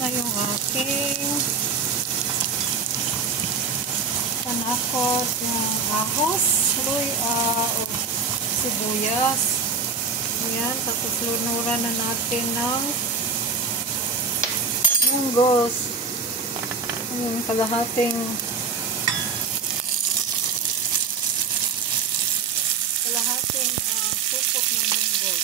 na yung aking panakot, yung ahos, o sibuyas. Ayan, tapos lunuran na natin ng munggos. Ayan, kalahating supot ng munggos.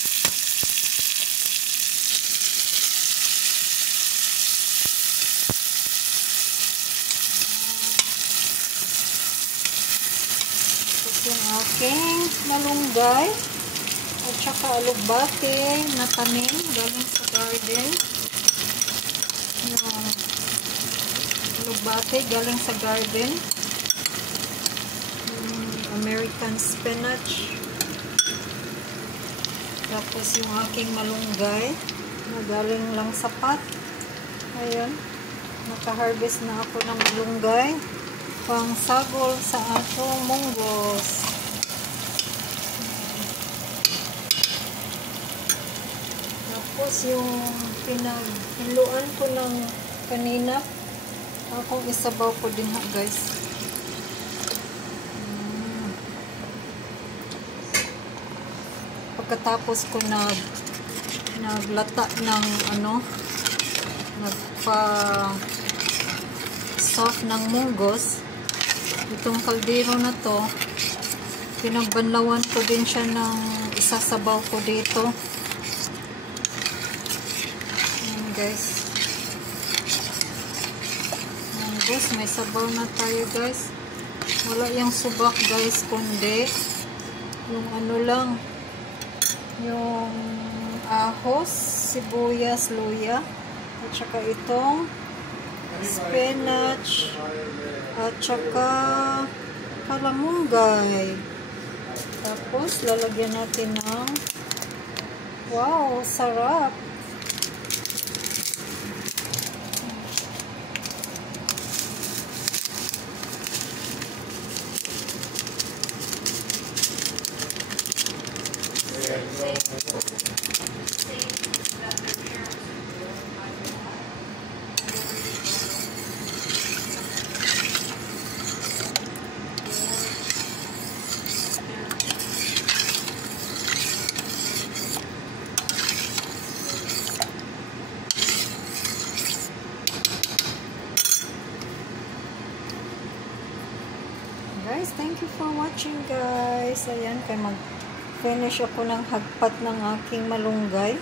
Tapos yung aking malunggay at saka alugbate na tanim galing sa garden. Yung alugbate galing sa garden. American spinach. Tapos yung aking malunggay na galing lang sa pot. Ayan. Naka-harvest na ako ng malunggay. Pang sagol sa atong munggos. Tapos yung pinaghiluan ko ng kanina. Akong isabaw ko din ha guys. Pagkatapos ko naglata ng nagpa-soft ng munggos, itong kaldero na to, pinagbanlawan ko din siya ng isasabaw ko dito. Ayan guys. Munggos, may sabaw na tayo guys. Wala yung subak guys, kundi yung lang, yung ahos, sibuyas, luya, at saka itong spinach, at saka kalamunggay. Tapos lalagyan natin ng wow, sarap. Guys, thank you for watching guys. Ayan, kaya mag-finish ako ng hagpat ng aking malunggay.